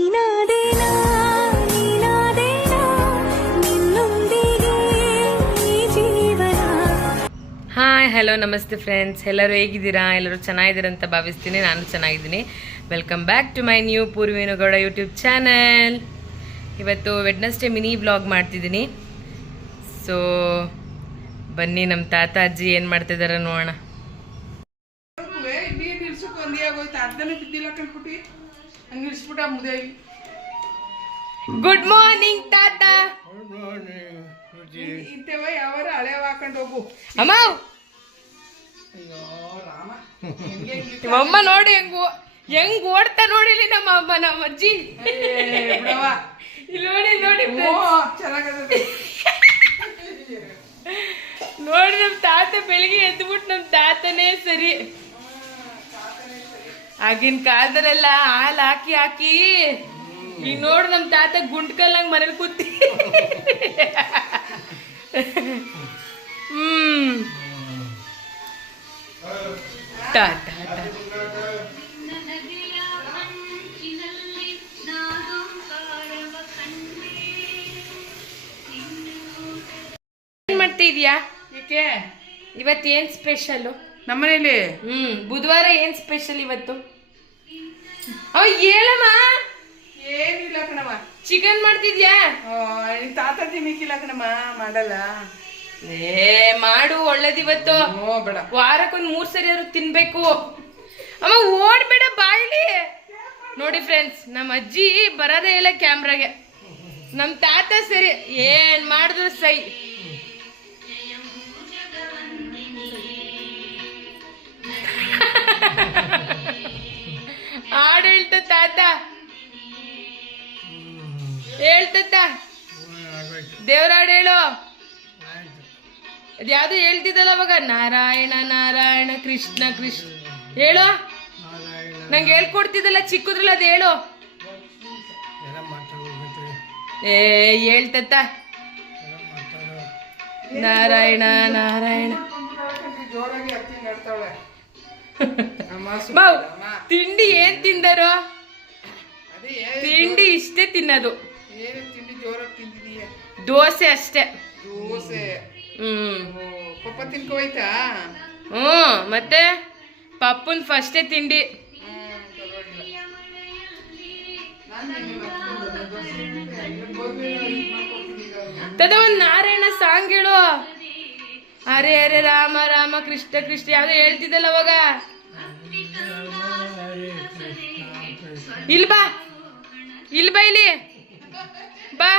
Hi hello ನಮಸ್ತೆ friends, ಎಲ್ಲರೂ ಹೇಗಿದ್ದೀರಾ? ಎಲ್ಲರೂ ಚೆನ್ನಾಗಿದ್ದೀರಾ ಅಂತ ಭಾವಿಸ್ತೀನಿ. ನಾನು ಚೆನ್ನಾಗಿದ್ದೀನಿ. Welcome back to my new Poorvina Gowda YouTube channel. ಇವತ್ತು ವೆಡ್ನೆಸ್ಡೇ ಮಿನಿ ವ್ಲಾಗ್ ಮಾಡ್ತಿದ್ದೀನಿ. ಸೊ ಬನ್ನಿ ನಮ್ಮ ತಾತ ಅಜ್ಜಿ ಏನು ಮಾಡ್ತಿದ್ದಾರೆ ನೋಡೋಣ. ಗುಡ್ ಮಾರ್ನಿಂಗ್ ತಾತ. ಅಮ್ಮ ಅಮ್ಮ ನೋಡಿ ಹೆಂಗ್ ಓಡ್ತಾ ನೋಡಿಲಿ ನಮ್ಮ ಅಜ್ಜಿ. ಇಲ್ಲಿ ನೋಡಿ ನೋಡಿ ನೋಡಿ ನಮ್ ತಾತ ಬೆಳಿಗ್ಗೆ ಎದ್ಬಿಟ್ಟು ನಮ್ ತಾತನೇ ಸರಿ. ಆಗಿನ ಕಾಲದಲ್ಲೆಲ್ಲ ಹಾಲು ಹಾಕಿ ಹಾಕಿ ಈಗ ನೋಡು ನಮ್ ತಾತ ಗುಂಟ್ಕಲ್ಲಂಗ್ ಮನೇಲಿ ಕೂತಿ. ಏನ್ ಮಾಡ್ತಿದ್ಯಾ? ಇವತ್ತು ಏನ್ ಸ್ಪೆಷಲ್ ನಮ್ಮನೇಲಿ? ಬುಧವಾರ ಏನ್ ಸ್ಪೆಷಲ್ ಇವತ್ತು? ಹೇಳಮ್ಮ. ಏನಿಲ್ಲ ಕಣಮ್ಮ, ಚಿಕನ್ ಮಾಡ್ತಿದ್ಯಾ? ತಾತ ತಿನ್ನಿಕ್ಕಿಲ್ಲ ಕಣಮ್ಮ, ಮಾಡಲ್ಲ. ಮಾಡು, ಒಳ್ಳೇದಿವತ್ತು. ಬೇಡ, ವಾರಕ್ಕೊಂದ್ 3 ಸರಿ ಆದ್ರೂ ತಿನ್ಬೇಕು. ಅಮ್ಮ ಓಡ್ಬೇಡ ಬಾಯ್ಲಿ. ನೋಡಿ ಫ್ರೆಂಡ್ಸ್, ನಮ್ಮ ಅಜ್ಜಿ ಬರೋದೇ ಇಲ್ಲ ಕ್ಯಾಮ್ರಾಗೆ. ನಮ್ ತಾತ ಸರಿ ಏನ್ ಮಾಡಿದ್ರು ಸೈ. ಹಾಡು ಹೇಳ್ತ ತಾತ, ಹೇಳ್ತತ್ತ ದೇವ್ರ ಹಾಡು ಹೇಳು. ಅದ್ಯಾವ್ದು ಹೇಳ್ತಿದ್ದಲ್ಲ ಅವಾಗ, ನಾರಾಯಣ ನಾರಾಯಣ ಕೃಷ್ಣ ಕೃಷ್ಣ ಹೇಳು. ನಂಗೆ ಹೇಳ್ಕೊಡ್ತಿದ್ದಲ್ಲ ಚಿಕ್ಕದ್ರಲ್ಲ, ಅದು ಹೇಳು. ಹೇಳ್ತತ್ತ ನಾರಾಯಣ ನಾರಾಯಣ. ತಿಂಡಿ ಏನ್ ತಿಂದರು? ತಿಂಡಿ ಇಷ್ಟೇ ತಿನ್ನೋದು, ದೋಸೆ ಅಷ್ಟೇ. ದೋಸೆ? ಪಪ್ಪ ತಿನ್ಕೊ ಹೋಯ್ತಾ? ಮತ್ತೆ ಪಪ್ಪನ್ ಫಸ್ಟೇ ತಿಂಡಿ. ತದ ಒಂದ್ ನಾರಾಯಣ ಸಾಂಗ್ ಹೇಳು. ಹರೇ ಹರೇ ರಾಮ ರಾಮ ಕೃಷ್ಣ ಕೃಷ್ಣ ಯಾವ್ದು ಹೇಳ್ತಿದ್ದಲ್ಲ ಅವಾಗ. ಇಲ್ ಬಾ, ಇಲ್ಲಿ ಬಾ, ಇಲ್ಲಿ ಬಾ.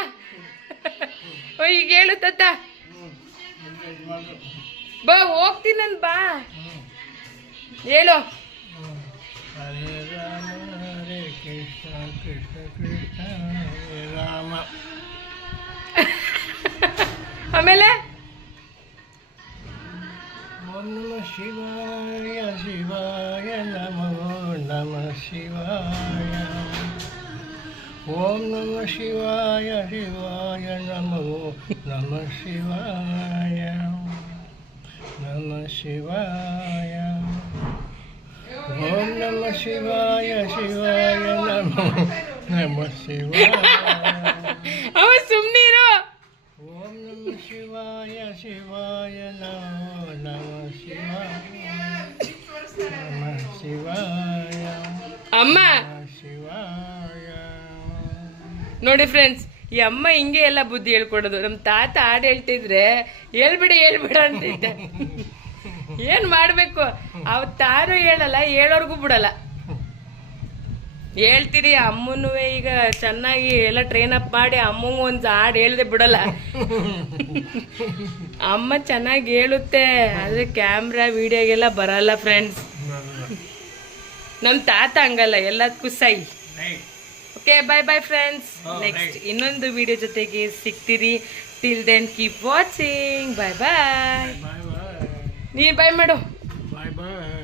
ಈಗ ಹೇಳು ತತ್ತ. ಬಾ, ಹೋಗ್ತೀನಿ ನನ್, ಬಾ ಹೇಳು. ಹರೇ ರಾಮ ಹರೇ ಕೃಷ್ಣ ಕೃಷ್ಣ ಕೃಷ್ಣ ಹರೇ ರಾಮ. ಆಮೇಲೆ ಓಂ ನಮ ಶಿವಾಯ ಶಿವಾಯ ನಮೋ ನಮ ಶಿವಾಯ. ಓಂ ನಮ ಶಿವಾಯ ಶಿವಾಯ ನಮೋ ನಮ ಶಿವಾಯ ನಮ ಶಿವಾಯ. ಓಂ ನಮ ಶಿವಾಯ ಶಿವಾಯ ನಮೋ ನಮ ಶಿವಾಯ. ಅವ ಸುಮ್ನಿರು. ಓಂ ನಮ ಶಿವಾಯ ಶಿವಾಯ ನಮೋ ನಮ ಶಿವಾಯ ನಮ ಶಿವಾಯ ಅಮ್ಮ ಶಿವಾಯ. ನೋಡಿ ಫ್ರೆಂಡ್ಸ್, ಈ ಅಮ್ಮ ಹಿಂಗೆ ಎಲ್ಲ ಬುದ್ಧಿ ಹೇಳ್ಕೊಡೋದು. ನಮ್ ತಾತ ಹಾಡು ಹೇಳ್ತಿದ್ರೆ ಹೇಳ್ಬಿಡಿ ಹೇಳ್ಬಿಡ ಅಂತಿದ್ದೆ. ಏನ್ ಮಾಡ್ಬೇಕು? ತಾನು ಹೇಳಲ್ಲ, ಹೇಳೋರ್ಗು ಬಿಡಲ್ಲ. ಹೇಳ್ತೀರಿ ಅಮ್ಮನೂ ಈಗ ಚೆನ್ನಾಗಿ ಎಲ್ಲ ಟ್ರೈನ್ ಅಪ್ ಮಾಡಿ ಅಮ್ಮಂಗೂ ಒಂದು ಹಾಡು ಹೇಳ್ದೆ ಬಿಡಲ್ಲ. ಅಮ್ಮ ಚೆನ್ನಾಗಿ ಹೇಳುತ್ತೆ, ಆದ್ರೆ ಕ್ಯಾಮ್ರಾ ವಿಡಿಯೋಗೆಲ್ಲ ಬರಲ್ಲ ಫ್ರೆಂಡ್ಸ್. ನಮ್ ತಾತ ಹಂಗಲ್ಲ, ಎಲ್ಲದಕ್ಕೂ ಸೈ. Okay, bye bye friends. Next ಇನ್ನೊಂದು ವಿಡಿಯೋ ಜೊತೆಗೆ ಸಿಗ್ತೀರಿ. Till then keep watching. Bye bye. ನೀನ್ ಬಾಯ್ ಮಾಡು. ಬಾಯ್ ಬಾಯ್.